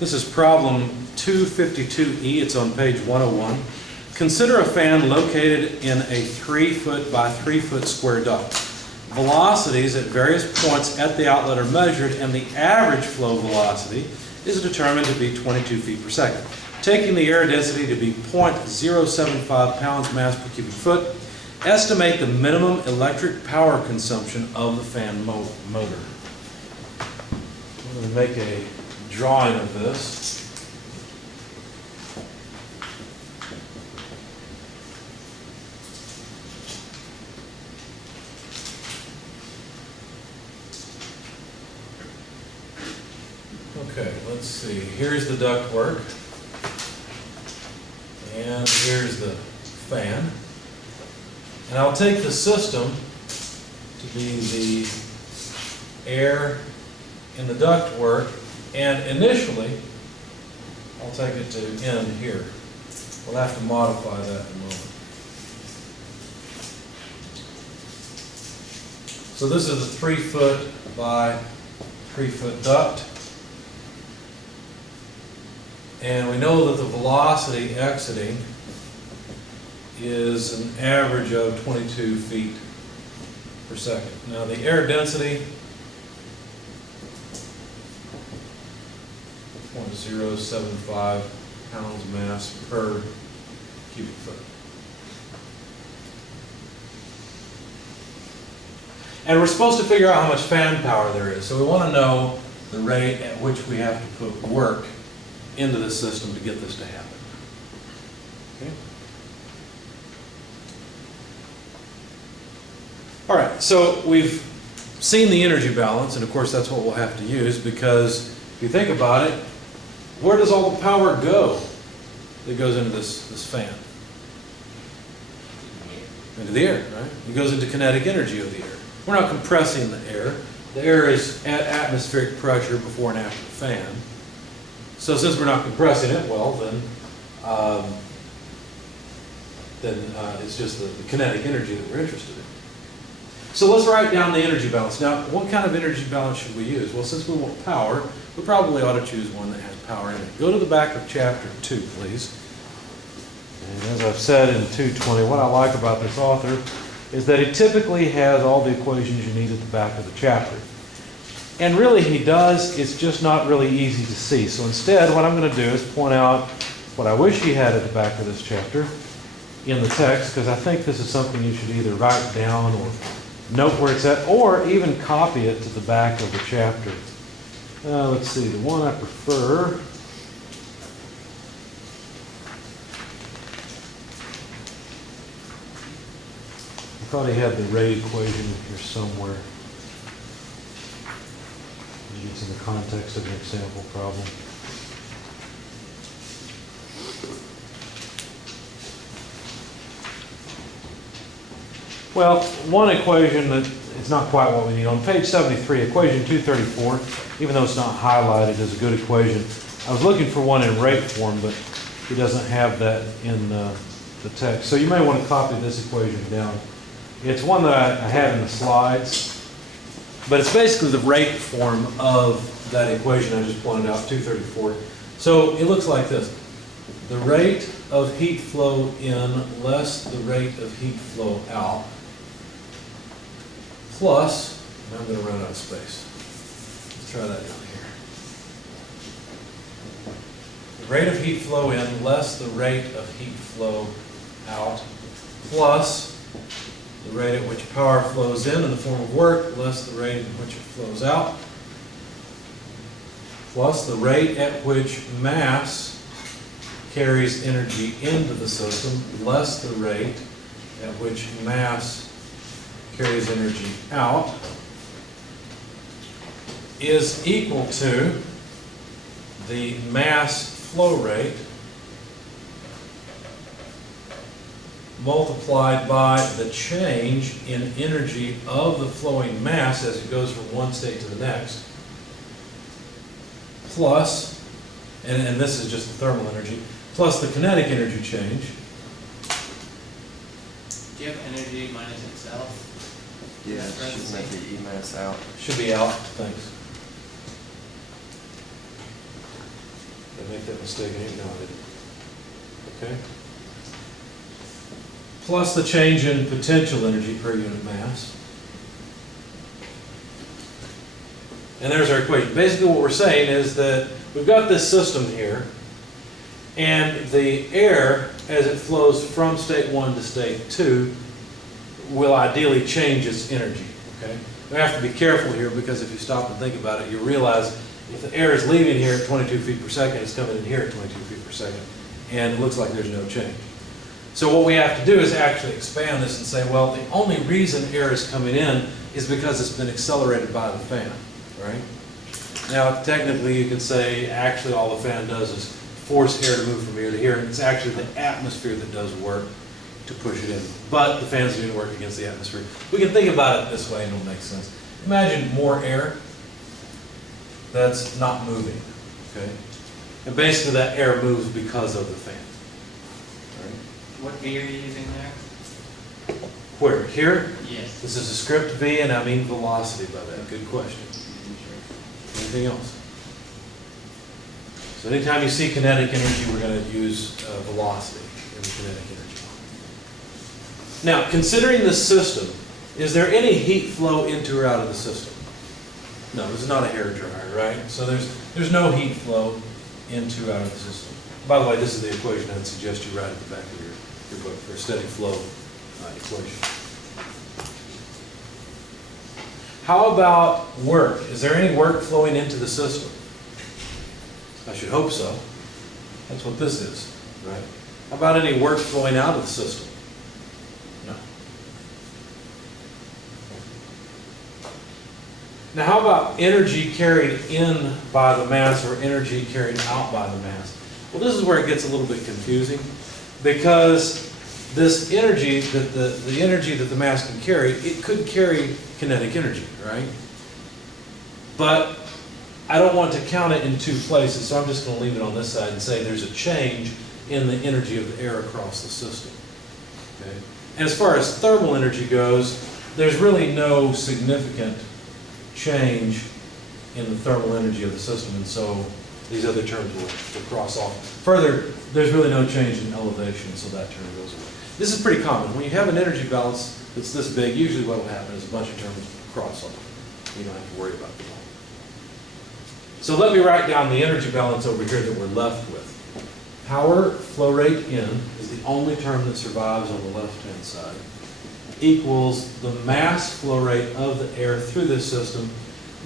This is problem 252E. It's on page 101. Consider a fan located in a 3-foot by 3-foot square duct. Velocities at various points at the outlet are measured, and the average flow velocity is determined to be 22 feet per second. Taking the air density to be 0.075 pounds mass per cubic foot, estimate the minimum electric power consumption of the fan motor. I'm going to make a drawing of this. Okay, let's see. Here's the ductwork, and here's the fan. And I'll take the system to be the air in the ductwork, and initially I'll take it to end here. We'll have to modify that in a moment. So this is a 3-foot by 3-foot duct. And we know that the velocity exiting is an average of 22 feet per second. Now the air density, 0.075 pounds mass per cubic foot. And we're supposed to figure out how much fan power there is. So we want to know the rate at which we have to put work into the system to get this to happen. Okay. All right, so we've seen the energy balance, and of course that's what we'll have to use, because if you think about it, where does all the power go that goes into this fan? Into the air, right? It goes into kinetic energy of the air. We're not compressing the air. The air is at atmospheric pressure before and after the fan. So since we're not compressing it, well, then it's just the kinetic energy that we're interested in. So let's write down the energy balance. Now, what kind of energy balance should we use? Well, since we want power, we probably ought to choose one that has power in it. Go to the back of chapter 2, please. And as I've said in 220, what I like about this author is that he typically has all the equations you need at the back of the chapter. And really he does, it's just not really easy to see. So instead, what I'm going to do is point out what I wish he had at the back of this chapter in the text, because I think this is something you should either write down or note where it's at, or even copy it to the back of the chapter. Let's see, the one I prefer, I thought he had the rate equation here somewhere. Maybe it's in the context of an example problem. Well, one equation that is not quite what we need. On page 73, equation 234, even though it's not highlighted, is a good equation. I was looking for one in rate form, but he doesn't have that in the text. So you may want to copy this equation down. It's one that I had in the slides, but it's basically the rate form of that equation I just pointed out, 234. So it looks like this. The rate of heat flow in less the rate of heat flow out plus, and I'm going to run out of space. Let's try that down here. The rate of heat flow in less the rate of heat flow out plus the rate at which power flows in the form of work less the rate at which it flows out plus the rate at which mass carries energy into the system less the rate at which mass carries energy out is equal to the mass flow rate multiplied by the change in energy of the flowing mass as it goes from one state to the next, plus, and this is just the thermal energy, plus the kinetic energy change. Do you have energy minus itself? Yeah, it should make the E minus out. Should be out, thanks. make that mistake, I didn't know I didn't. Okay? Plus the change in potential energy per unit mass. And there's our equation. Basically what we're saying is that we've got this system here, and the air, as it flows from state 1 to state 2, will ideally change its energy. Okay? We have to be careful here, because if you stop and think about it, you realize if the air is leaving here at 22 feet per second, it's coming in here at 22 feet per second, and it looks like there's no change. So what we have to do is actually expand this and say, well, the only reason air is coming in is because it's been accelerated by the fan, right? Now, technically, you could say actually all the fan does is force air to move from here to here, and it's actually the atmosphere that does work to push it in. But the fan's doing work against the atmosphere. We can think about it this way, and it'll make sense. Imagine more air that's not moving, okay? And basically that air moves because of the fan. What V are you using there? Where? Here? Yes. This is a script V, and I mean velocity by that. Good question. Anything else? So anytime you see kinetic energy, we're going to use velocity in the kinetic energy. Now, considering the system, is there any heat flow into or out of the system? No, this is not a hair dryer, right? So there's no heat flow into or out of the system. By the way, this is the equation I'd suggest you write at the back of your book for a steady flow equation. How about work? Is there any work flowing into the system? I should hope so. That's what this is, right? How about any work flowing out of the system? No. Now, how about energy carried in by the mass or energy carried out by the mass? Well, this is where it gets a little bit confusing, because this energy, the energy that the mass can carry, it could carry kinetic energy, right? But I don't want to count it in two places, so I'm just going to leave it on this side and say there's a change in the energy of the air across the system. Okay? And as far as thermal energy goes, there's really no significant change in the thermal energy of the system, and so these other terms will cross off. Further, there's really no change in elevation, so that term goes away. This is pretty common. When you have an energy balance that's this big, usually what will happen is a bunch of terms cross off. You don't have to worry about them all. So let me write down the energy balance over here that we're left with. Power flow rate in is the only term that survives on the left-hand side, equals the mass flow rate of the air through this system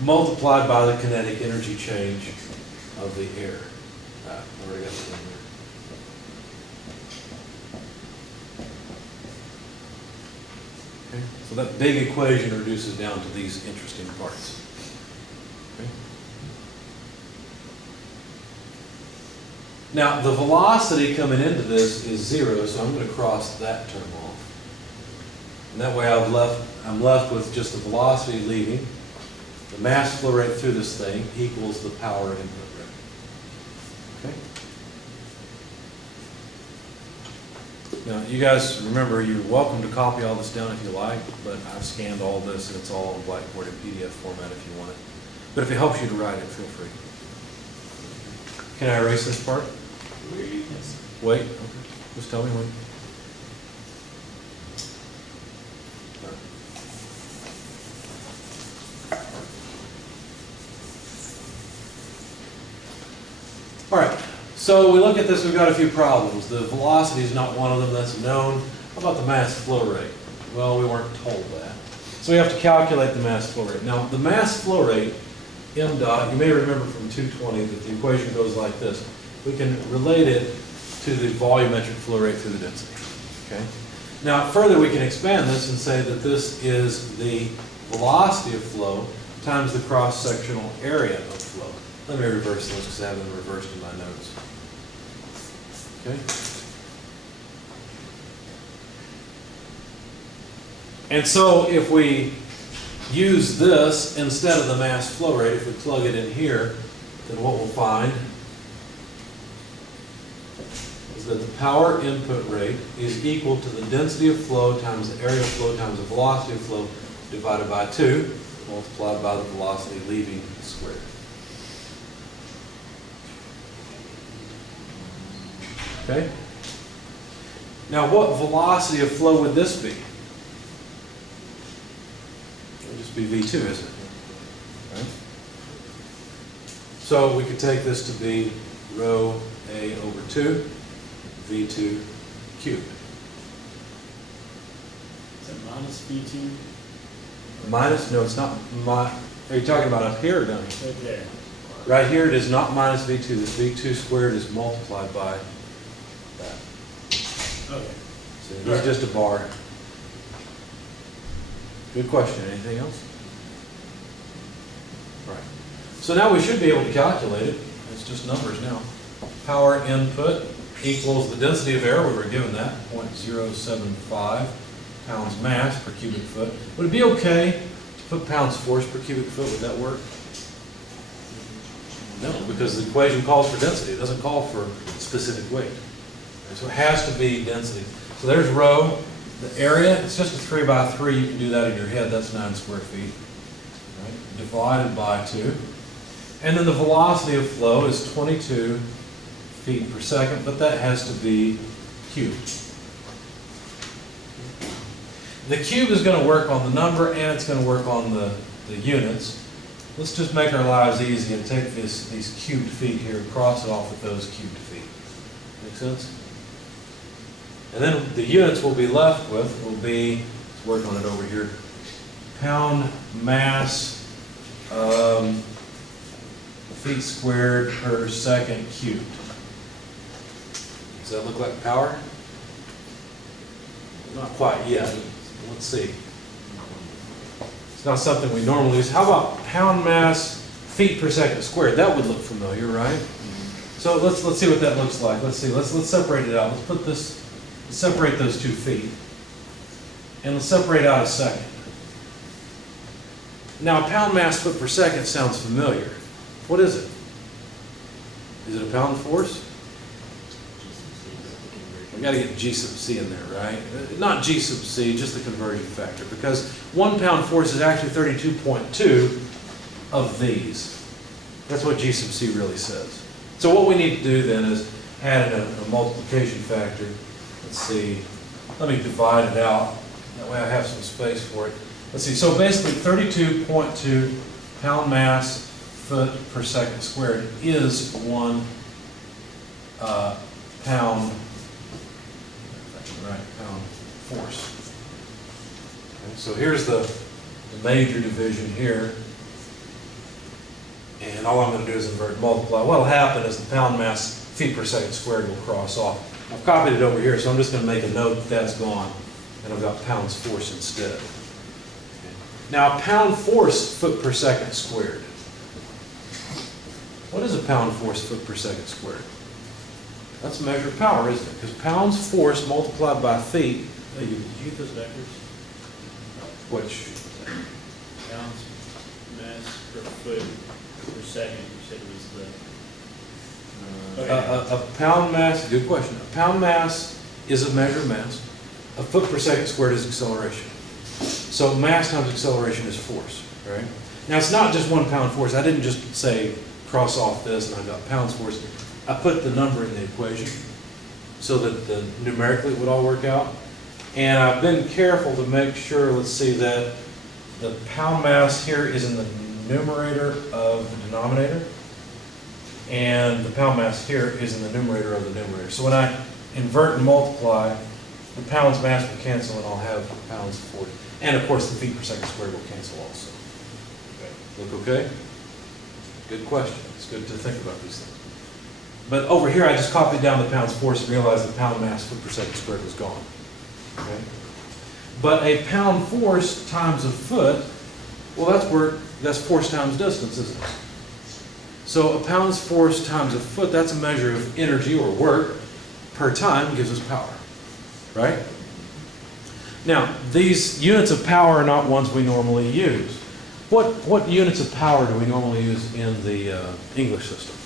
multiplied by the kinetic energy change of the air. I already got it in there. Okay. So that big equation reduces down to these interesting parts. Okay. Now, the velocity coming into this is 0, so I'm going to cross that term off. And that way I'm left with just the velocity leaving. The mass flow rate through this thing equals the power input rate. Okay? Now, you guys remember, you're welcome to copy all this down if you like, but I've scanned all this and it's all on Blackboard in PDF format if you want it. But if it helps you to write it, feel free. Can I erase this part? Yes. Wait? Okay. Just tell me when. All right, so we look at this, we've got a few problems. The velocity is not one of them, that's known. How about the mass flow rate? Well, we weren't told that. So we have to calculate the mass flow rate. Now, the mass flow rate, m dot, you may remember from 220 that the equation goes like this. We can relate it to the volumetric flow rate through the density. Okay? Now, further, we can expand this and say that this is the velocity of flow times the cross-sectional area of flow. Let me reverse those because I have them reversed in my notes. Okay? And so if we use this instead of the mass flow rate, if we plug it in here, then what we'll find is that the power input rate is equal to the density of flow times the area of flow times the velocity of flow divided by 2, multiplied by the velocity leaving squared. Okay? Now, what velocity of flow would this be? It would just be V2, isn't it? Right? So we could take this to be rho A over 2, V2 cubed. Is it minus V2? Minus, no, it's not, are you talking about up here or down here? Right there. Right here, it is not minus V2. This V2 squared is multiplied by that. Okay. So this is just a bar. Good question. Anything else? Right. So now we should be able to calculate it. It's just numbers now. Power input equals the density of air. We were given that, 0.075 pounds mass per cubic foot. Would it be okay to put pounds force per cubic foot? Would that work? No, because the equation calls for density. It doesn't call for specific weight. So it has to be density. So there's rho. The area, it's just a 3 by 3. You can do that in your head. That's 9 square feet. Right? Divided by 2. And then the velocity of flow is 22 feet per second, but that has to be cubed. The cube is going to work on the number, and it's going to work on the units. Let's just make our lives easy and take these cubed feet here, cross it off with those cubed feet. Make sense? And then the units we'll be left with will be, let's work on it over here, pound mass feet squared per second cubed. Does that look like power? Not quite yet. Let's see. It's not something we normally use. How about pound mass feet per second squared? That would look familiar, right? So let's see what that looks like. Let's see. Let's separate it out. Let's put this. Let's separate those 2 feet, and let's separate out a second. Now, pound mass foot per second sounds familiar. What is it? Is it a pound force? We've got to get G sub C in there, right? Not G sub C, just the conversion factor, because 1 pound force is actually 32.2 of these. That's what G sub C really says. So what we need to do then is add in a multiplication factor. Let's see, let me divide it out. That way I have some space for it. Let's see, so basically 32.2 pound mass foot per second squared is 1 pound force. Okay, so here's the major division here. And all I'm going to do is invert and multiply. What will happen is the pound mass feet per second squared will cross off. I've copied it over here, so I'm just going to make a note that that's gone. And I've got pounds force instead. Okay. Now, a pound force foot per second squared. What is a pound force foot per second squared? That's a measure of power, isn't it? Because pounds force multiplied by feet. Hey, did you get those vectors? Which? Pounds mass per foot per second, you said was the... A pound mass, good question. A pound mass is a measure of mass. A foot per second squared is acceleration. So mass times acceleration is force, right? Now it's not just 1 pound force. I didn't just say cross off this and I got pounds force. I put the number in the equation so that numerically it would all work out. And I've been careful to make sure, let's see, that the pound mass here is in the numerator of the denominator, and the pound mass here is in the numerator of the numerator. So when I invert and multiply, the pounds mass will cancel and I'll have pounds force. And of course the feet per second squared will cancel also. Okay. Look okay? Good question. It's good to think about these things. But over here I just copied down the pounds force and realized the pound mass foot per second squared was gone. Okay? But a pound force times a foot, well that's force times distance, isn't it? So a pound's force times a foot, that's a measure of energy or work per time, gives us power, right? Now, these units of power are not ones we normally use. What units of power do we normally use in the English system?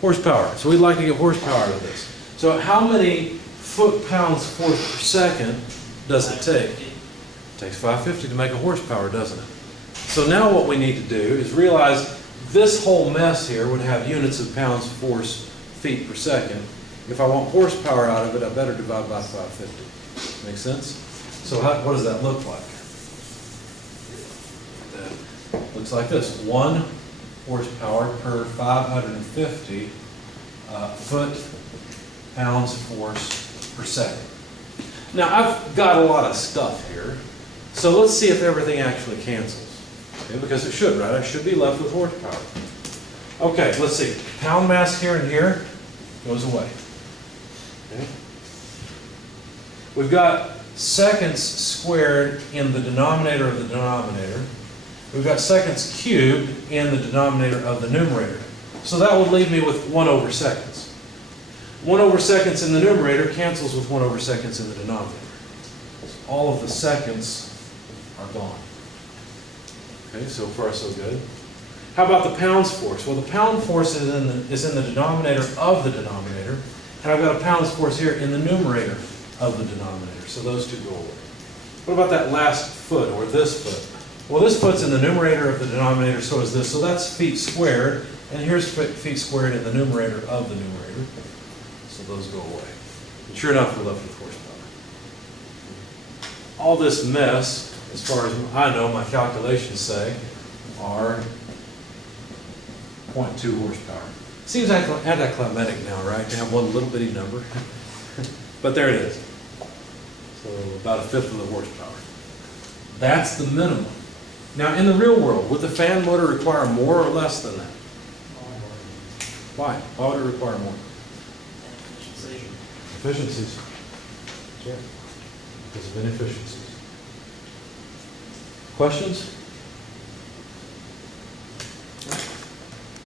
Horsepower. So we'd like to get horsepower out of this. So how many foot-pounds force per second does it take? It takes 550 to make a horsepower, doesn't it? So now what we need to do is realize this whole mess here would have units of pounds force feet per second, If I want horsepower out of it, I better divide by 550. Make sense? So what does that look like? That looks like this. 1 horsepower per 550 foot-pounds force per second. Now, I've got a lot of stuff here, so let's see if everything actually cancels. Okay, because it should, right? I should be left with horsepower. Okay, let's see. Pound mass here and here goes away. Okay. We've got seconds squared in the denominator of the denominator. We've got seconds cubed in the denominator of the numerator. So that would leave me with 1 over seconds. 1 over seconds in the numerator cancels with 1 over seconds in the denominator. So all of the seconds are gone. Okay, so far so good. How about the pounds force? Well, the pound force is in the denominator of the denominator, and I've got a pounds force here in the numerator of the denominator, so those two go away. What about that last foot, or this foot? Well, this foot's in the numerator of the denominator, so is this, so that's feet squared, and here's feet squared in the numerator of the numerator, so those go away. And sure enough, we're left with horsepower. All this mess, as far as I know, my calculations say, are 0.2 horsepower. Seems anticlimactic now, right, to have one little bitty number? But there it is. So about 1/5 of the horsepower. That's the minimum. Now, in the real world, would the fan motor require more or less than that? Why? Why would it require more? Efficiencies. Sure. Because of inefficiencies. Questions?